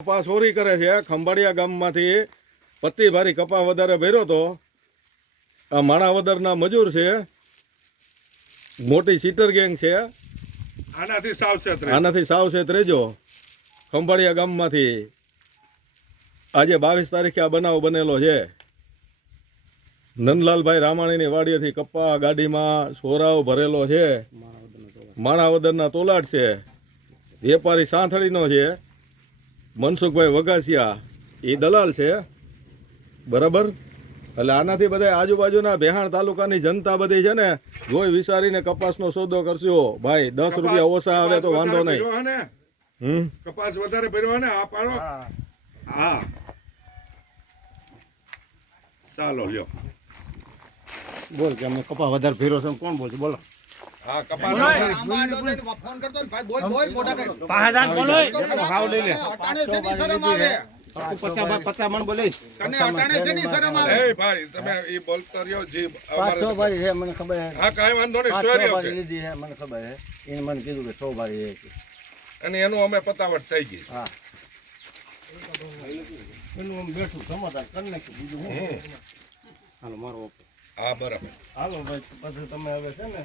કપા ચોરી કરે છે ખંભાળિયા ગામમાંથી પત્તી ભારી કપા વધારે ભર્યો તો આ માણાવદરના મજૂર છે, મોટી સીટર ગેંગ છે, આનાથી સાવચેત રહેજો। ખંભાળિયા ગામમાંથી આજે 22 તારીખે આ બનાવ બનેલો છે। નંદલાલભાઈ રામાણીની વાડીએથી કપા ગાડીમાં સોરાવ ભરેલો છે, માણાવદરના તોલાટ છે, વેપારી સાંથળીનો છે, મનસુખભાઈ વગાસિયા એ દલાલ છે, બરાબર। એટલે આનાથી બધા આજુબાજુના ભેહાણ તાલુકાની જનતા બધી છે ને જોઈ વિચારીને કપાસનો સોદો કરશો ભાઈ। 10 રૂપિયા ઓછા આવે તો વાંધો નહીં। કપાસ વધારે ભર્યો ને આ પાડો હા ચાલો લ્યો બોલ કે અમે કપા વધારે ભર્યો છે કોણ બોલ બોલો। હા કપાસ ફોન કરતો ભાઈ બોલ બોલ મોટા કઈ 5000 બોલો હાવ લઈ લે અટાણે શેની શરમ આવે 50 મણ બોલે તને અટાણે શેની શરમ આવે એ ભાઈ તમે ઈ બોલતા રહ્યો જી 500 બારી છે મને ખબર છે। હા કાઈ વાંધો નહીં 100 બારી લીધી છે મને ખબર છે। એને મને કીધું કે 100 બારી છે અને એનું અમે પતાવટ થઈ ગઈ। હા એનું આમ બેઠું સમાધાન કરી નાખ્યું બીજું હું હાલો મારો ઓકે હા બરાબર હાલો ભાઈ પછી તમે હવે છે ને